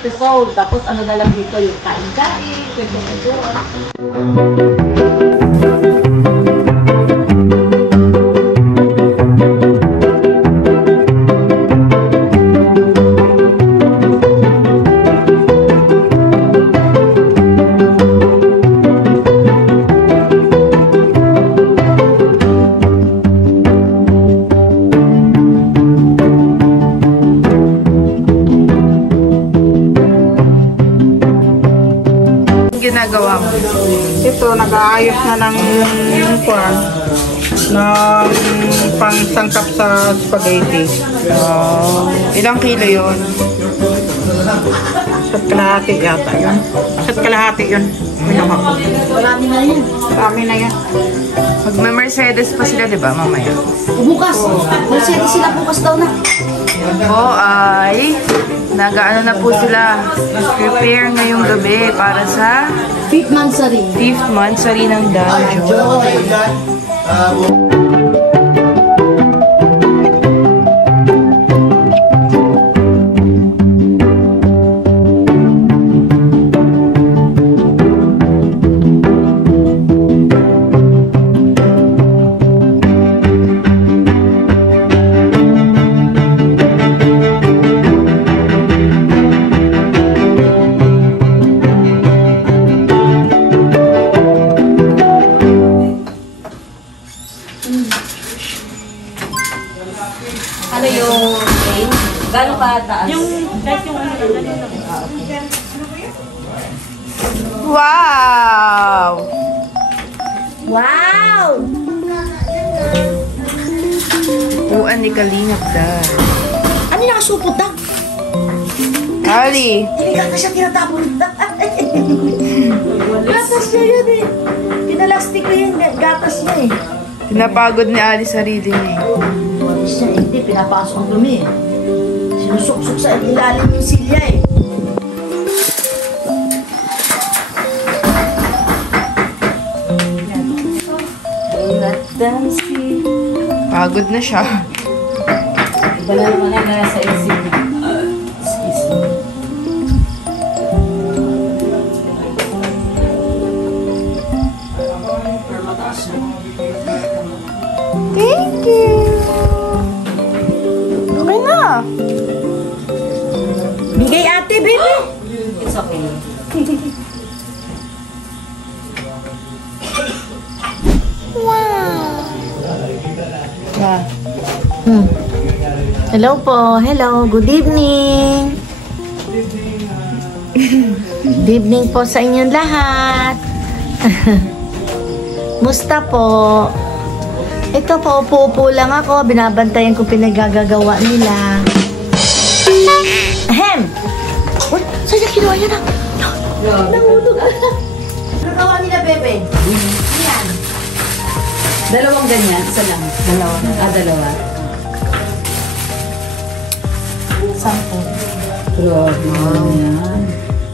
episode. Tapos ano na lang dito yung kain-kain, kwento-kwentuhan. Ginagawa mo? Ito, nag-aayos na ng pangsangkap sa spaghetti. Ilang kilo yun? Isa't kalahati yata yun. Isa't kalahati yun. Marami na yun. Marami na yan. Magme-Mercedes pa sila, di ba, mamaya? Bukas. Mercedes sila bukas daw na. Po ay nag-ano na po sila, prepare ngayong gabi para sa 5th monthsary. 5th monthsary ng Dojo. Ano yung plane? Gano'n ka taas? Wow! Wow! Upuan ni Kalingap dad. Ano yung nakasupot na? Ali! Hindi ka siya tinatapon na. Gatas niya yun eh. Pinalastik ko yun. Gatas niya eh. Pinapagod ni Ali sarili niya eh. Siya, hindi. Pinapasok ang dumi eh. Sinusuksok sa ilalim yung silya eh. Pagod na siya. Iba na naman na nasa isip. Thank you! Okay na! Bigay ate, baby! It's okay. Yeah. Hello po. Hello. Good evening. Good evening po sa inyong lahat. Musta po? Ito po, upo-upo lang ako. Binabantayan ko pinagagagawa nila. Ahem! Uy, saan niya kinuha niya na? Nahulog na. Nagawa nila, bebe? Yan. Dalawang ganyan, isa lang. Dalawa. Dalawa. Sampo. Grabe yan.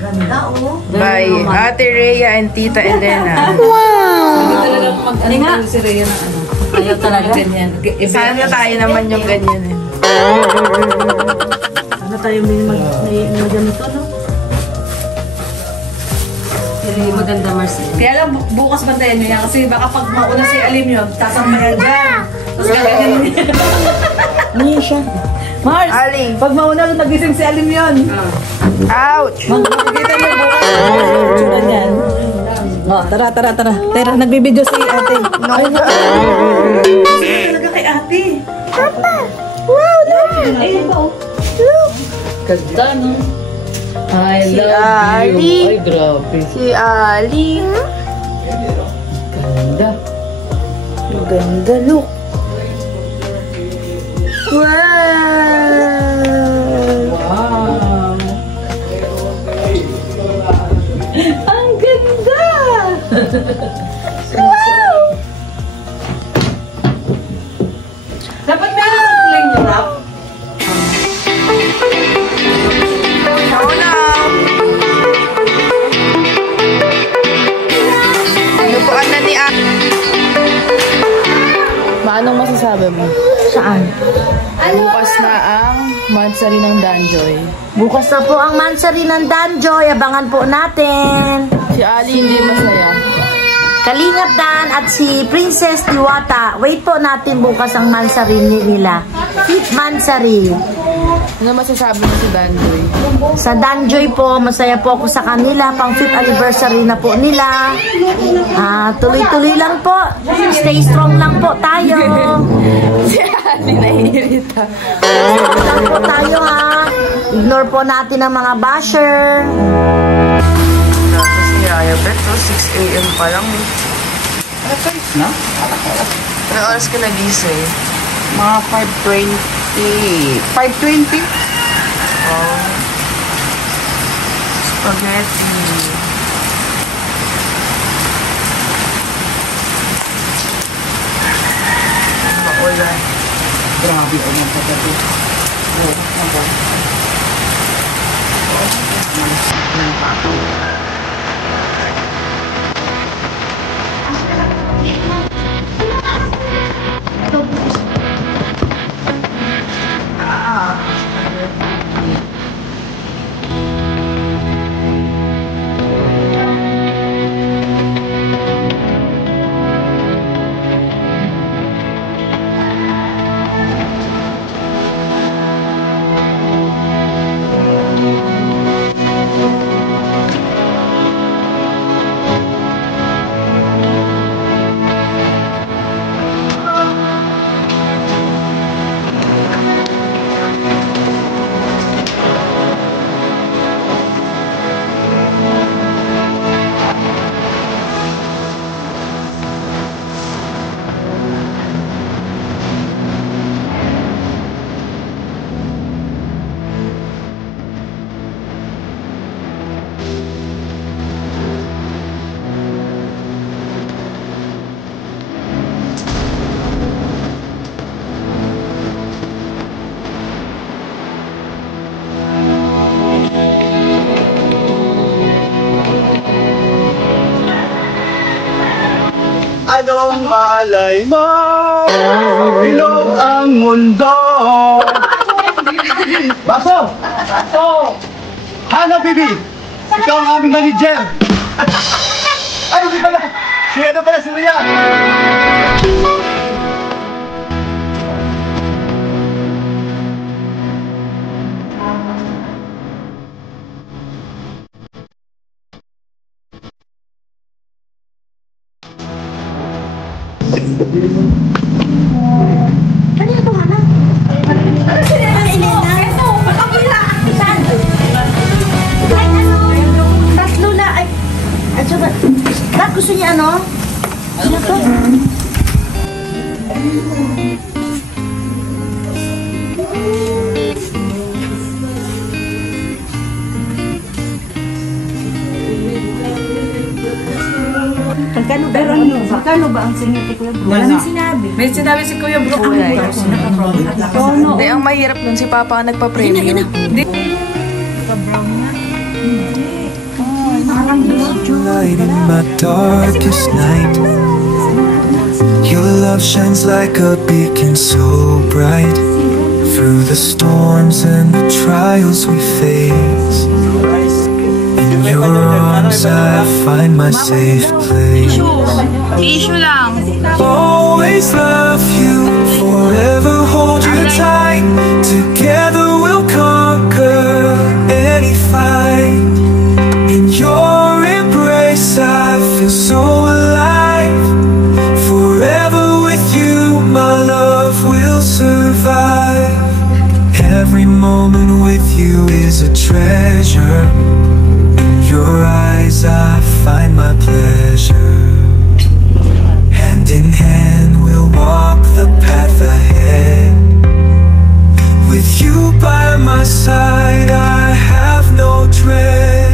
Ganda, oh. By Ate Rhea and Tita Elena. Hindi talaga mag-ano si Rhea ng ano. Ayaw talaga. Ganyan. Sana tayo naman yung ganyan eh. Ano tayo may ganito, no? Maganda, Marcy. Kaya lang, bukas bantayan nyo yan. Kasi baka pag mauna si Alim yun, tasampayan dyan. Tapos gaganyan mo yan. Ano siya? Mars! Ali! Pag mauna nagising si Alim yun. Ouch! Makikita mo bukas. Tsura niyan. Oh, tara. Tara, nagbibideo si ate. Ay, talaga kay ate. Papa! Wow! Look! Ayun ba, oh. Look! Ganda, no? I Si love Ali. you. Ay, grabe. Si Ali. Ganda. Maganda, look. Wow! Wow. Ang ganda! Wow! Dapat meron ng sling wrap. Nauna! Lupuan na ni A. Anong masasabi mo? Saan? Bukas na ang mansari ng Danjoy. Bukas na po ang mansari ng Danjoy. Abangan po natin. Si Ali hindi masaya. Kalingap Dan at si Princess Diwata. Wait po natin bukas ang mansari nila. Fifth mansari. Ano masasabi mo si Danjoy? Sa Danjoy po, masaya po ako sa kanila. Pang 5th anniversary na po nila. Tuloy-tuloy lang po. Stay strong lang po tayo. Si Ali naiirita. Strong lang po tayo ha. Ignore po natin ang mga basher. Tapos si Yaya Bet, 6 a.m. pa lang. Na? Ano oras ka nagising? Mga 5:20. 5:20? Oh. Spaghetti. Maulan. Grabe ko ng pagkabi. Oo, ako. Anong malay mo? Ilog ang mundo. Baso! Hana, baby! Ikaw ang aming manager! Ay, hindi pala! Si ano pala si Rian? Kanina po, Hana? Ano sila na Elena? Ito, makapila. Saan? Kahit ano, tatlo na. Ay, Dad, gusto niya ano? Ano to? Magkano ba ang singil ni Kuya Bro? Walang sinabi. May sinabi si Kuya Bro. Hindi, ang mahirap nun si Papa ang nagpa-premium. Light in my darkest night. Your love shines like a beacon so bright. Through the storms and the trials we face, in your arms I find my safe place. Issue lang. Always love you, forever hold you tight. Together we'll conquer any fight. In your embrace I feel so alive. Forever with you my love will survive. Every moment with you is a treasure. In your eyes I find my pleasure. Hand in hand we'll walk the path ahead. With you by my side I have no dread.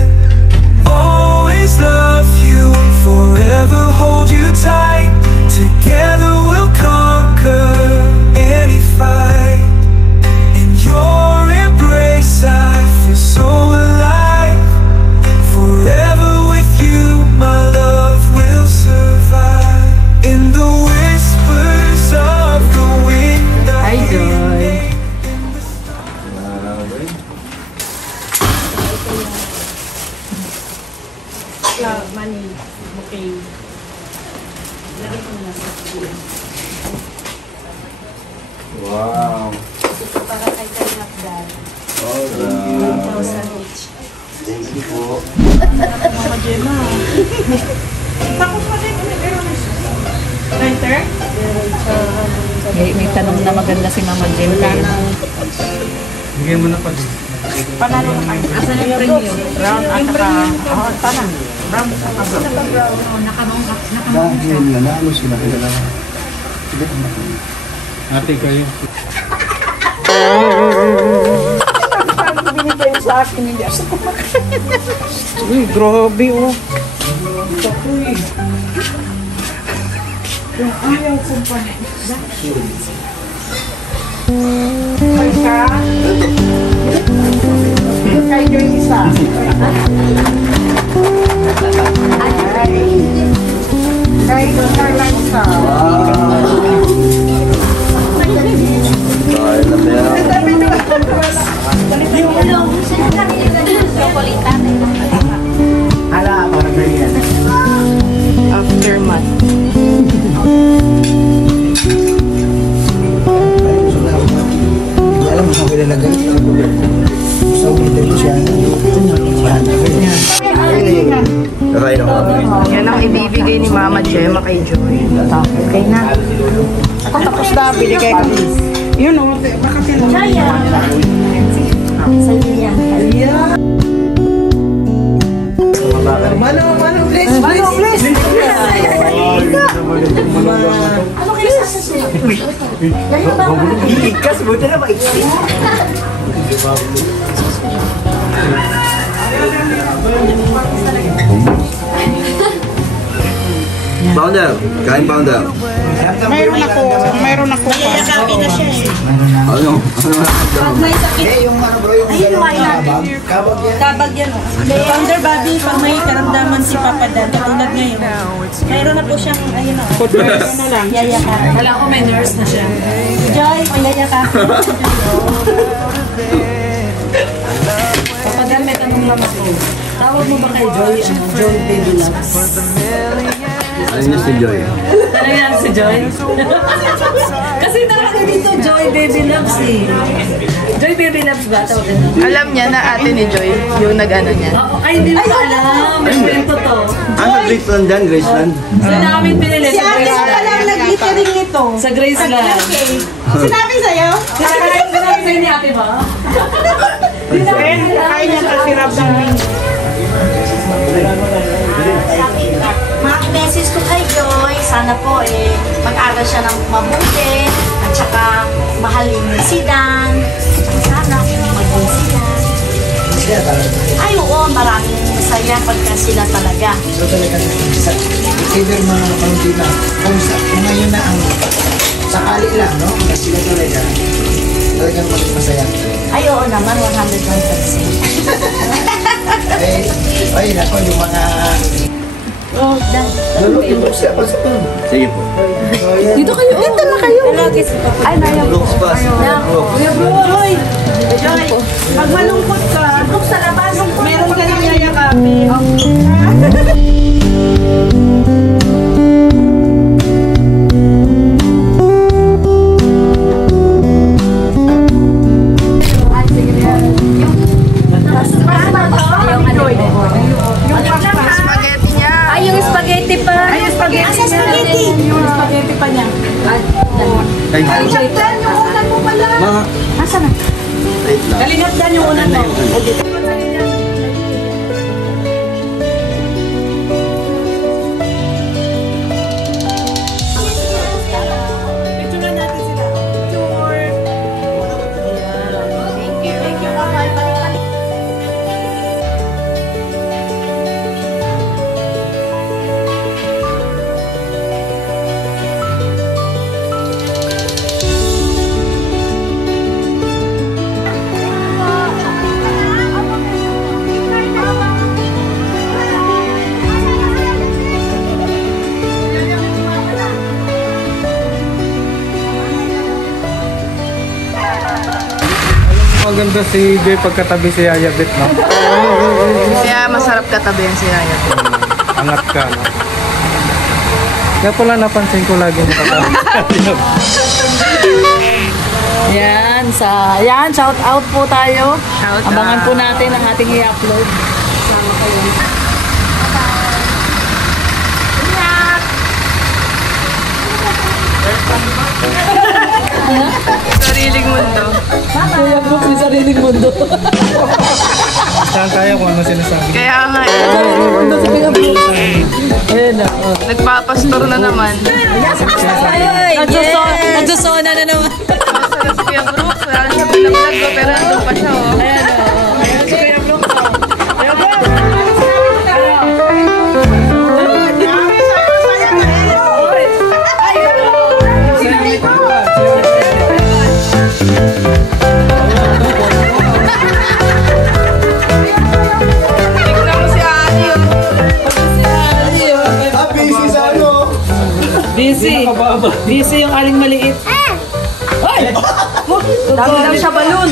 Money. Okay. Wow. Para kay Kalingap Dad. Alright. 1,000 each. Thank you po. Mama Gemma. Tapos pa din. Lighter? May tanong na maganda si Mama Jem. Bigyan mo na pa din. Panalo na kayo. Asan yung premium? Brown at saka... Oo, tanang. Brown. Dahil nanalo sila kaya lang. Sige, Ate kayo. Binito yung sa akin, hindi ako kumakain. Uy, grabe oh. Yung ayaw kong panay. Pagka... Kayo yung isa. Kayo lang isa. dahil na meron. Hala, parang ganyan. Aftermath. Alam mo saan ko ilalagay? Sa ulitin ko siya. Kakain ako. Yan ang ibibigay ni Mama Gemma kay Joy. Okay na. Ako tapos na, binigay ko. Yun o, baka tinanong. Jaya. Sa'yo yan. Ayan. Mano, bless. Ano kayo sasasunod? Ganyan ba? Ikas, buti na maiksi. Pounder, kain pounder. Mayroon ako. Nayayakapin na siya eh. Ano? Pag may sakit. Yung ano bro, yung kabag yan. Kabag yan o. Founder Bobby, pag may karamdaman si Papa Dan, katulad ngayon, mayroon na po siyang, ayun o. Ayun na lang. Yayakapin. Wala ko may nurse na siya. Joy, may yayakapin. Kapag may tanong lang ako. Tawag mo ba kay Joy? Joy Baby Loves. Ano niya si Joy? Talaga yan si Joy? Kasi talaga dito Joy Baby Loves eh. Joy Baby Loves ba? Tawag na. Alam niya na ate ni Joy, yung nag-ano niya. Oo, ay, hindi mo pa alam. May kwento to. Ano, Graceland dyan? Graceland? Sa namin pinili Si sa ate ko Graceland. palang nag-littering nito. Sa Graceland. Sinabi sa'yo? Sinabi sa'yo ni ate ba? Kaya niya kasi rap ng mga message ko kay Joy, sana po mag-aral siya ng mabuti at saka mahalin si Dan. Sana maging si Dan. Ay oo, maraming masaya pagka sila talaga. So talaga, consider mga kaunti na. Kung ngayon na ang sakali lang, no? Kasi sila talagang masaya. Ay oo naman, 101%. Ay, nako, yung mga... Oh, Dan. Sige po. Dito na kayo. Ay, naya po. Looks fast. Joy! Joy! Pag malungkot ka, doon sa labas, meron ka nang yayakapin. Spaghetti niya. Ay, yung spaghetti pa. Ay, yung spaghetti. Asa spaghetti? Yung spaghetti pa niya. Ay, Dan, yung unan mo pala. mga... Asa na? Wait lang. Kalingap Dan yung unan mo. Picturean natin sila. Picture. Thank you. Thank you, Kapal. Balik-balik. maganda si Joy pagkatabi si Yaya Bet, no? Kaya masarap katabi yan si Yaya. Angat ka, no? Kaya pala napansin ko lagi mo katabi. Yan, shout out po tayo. Shout Abangan out. po natin ang ating i-upload. Sama kayo. Sariling mundo. Kuya Brook, may sariling mundo. Saan tayo kung ano sinasabi? Kaya nga, Mundo sa Kuya Brook. Ayan na. nagpapastor na naman. Nagsusona na naman. Masarap si Kuya Brooks. Wala na siya pinablog ko, pero nandun pa siya, oh. Ayan o. Ayan si Kuya Brook. Kuya Brook. Tignan mo si Ali, oh. Busy sa ano? Busy. Busy yung aling maliit. Ay! Dami lang siya balon.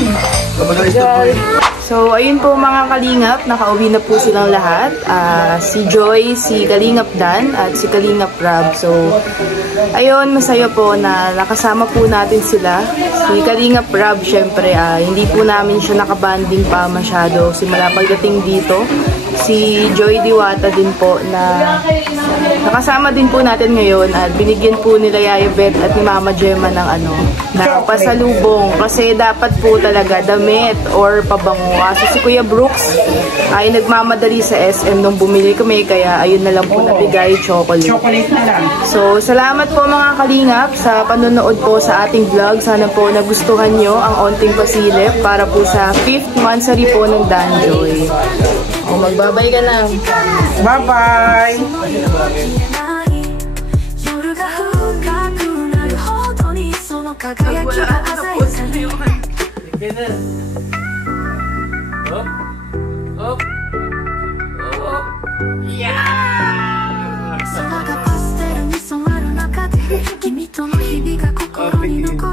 So, ayun po mga kalingap, nakauwi na po silang lahat. Si Joy, si Kalingap Dan, at si Kalingap Rab. So, ayun, masaya po na nakasama po natin sila. Si Kalingap Rab, syempre, hindi po namin siya nakabanding pa masyado simula pagdating dito. Si Joy Diwata din po na nakasama din po natin ngayon at binigyan po nila Yaya Bet at ni Mama Gemma ng na pasalubong kasi dapat po talaga damit or pabango. Kasi si Kuya Brooks ay nagmamadali sa SM nung bumili kami kaya ayun na lang po nabigay, chocolate. Chocolate na lang. So, salamat po mga kalingap sa panonood po sa ating vlog. Sana po nagustuhan nyo ang onting pasilip para po sa 5th monthsary po ng Danjoy. O, magbabay ka na. Bye-bye! 夜が深くなるほどにその輝きが鮮やかに 空がパステルに染まる中で君との日々が心に残る